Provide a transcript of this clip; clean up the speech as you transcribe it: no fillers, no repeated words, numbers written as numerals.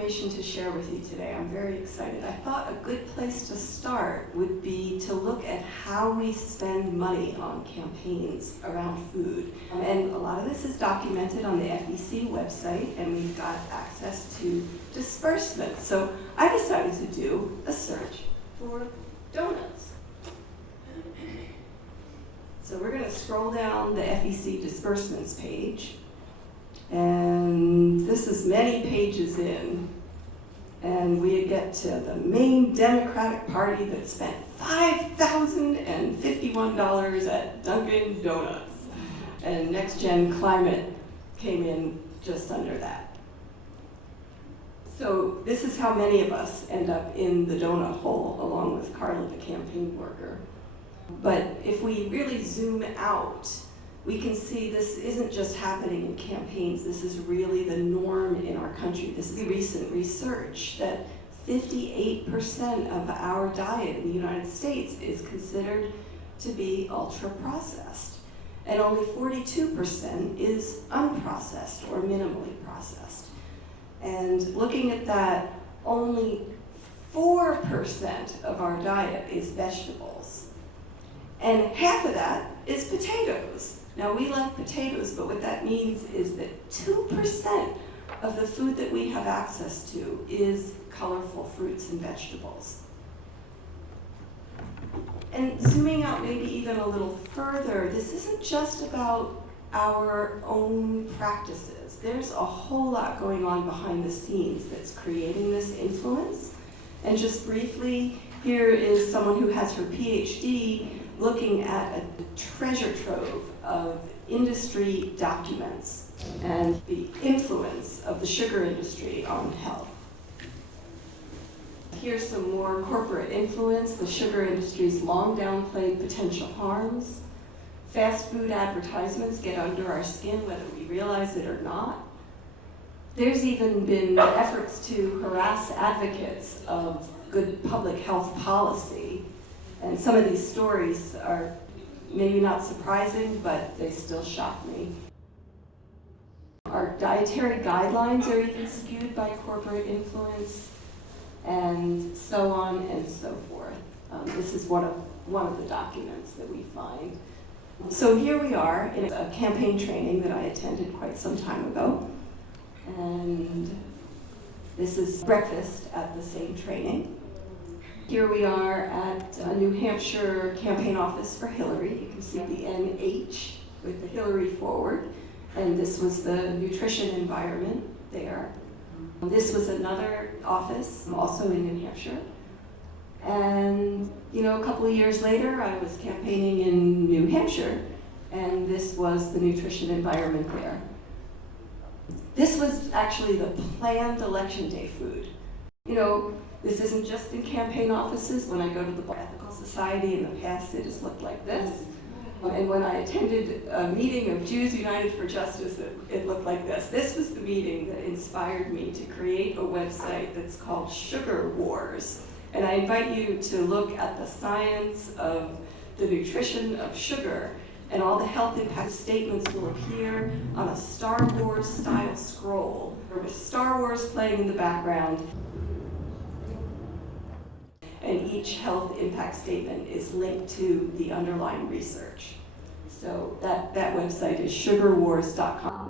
information to share with you today. I'm very excited. I thought a good place to start would be to look at how we spend money on campaigns around food. And a lot of this is documented on the FEC website, and we've got access to disbursements. So I decided to do a search for donuts. So we're going to scroll down the FEC disbursements page. And this is many pages in, and we get to the main Democratic Party that spent $5,051 at Dunkin' Donuts. And Next Gen Climate came in just under that. So this is how many of us end up in the donut hole, along with Carla, the campaign worker. But if we really zoom out, we can see this isn't just happening in campaigns. This is really the norm in our country. This is recent research that 58% of our diet in the United States is considered to be ultra-processed, and only 42% is unprocessed or minimally processed. And looking at that, only 4% of our diet is vegetables, and half of that is potatoes. Now, we like potatoes, but what that means is that 2% of the food that we have access to is colorful fruits and vegetables. And zooming out maybe even a little further, this isn't just about our own practices. There's a whole lot going on behind the scenes that's creating this influence. And just briefly, here is someone who has her PhD looking at a treasure trove of industry documents and the influence of the sugar industry on health. Here's some more corporate influence. The sugar industry's long downplayed potential harms. Fast food advertisements get under our skin whether we realize it or not. There's even been efforts to harass advocates of good public health policy. And some of these stories are maybe not surprising, but they still shock me. Our dietary guidelines are even skewed by corporate influence, and so on and so forth. This is one of the documents that we find. So here we are in a campaign training that I attended quite some time ago, and this is breakfast at the same training. Here we are at a New Hampshire campaign office for Hillary. You can see the NH with the Hillary forward, and this was the nutrition environment there. This was another office, also in New Hampshire. And, a couple of years later, I was campaigning in New Hampshire, and this was the nutrition environment there. This was actually the planned election day food. This isn't just in campaign offices. When I go to the Ethical Society in the past, it has looked like this. And when I attended a meeting of Jews United for Justice, it looked like this. This was the meeting that inspired me to create a website that's called Sugar Wars. And I invite you to look at the science of the nutrition of sugar, and all the health impact statements will appear on a Star Wars style scroll, with Star Wars playing in the background. And each health impact statement is linked to the underlying research. So that website is sugarwars.com.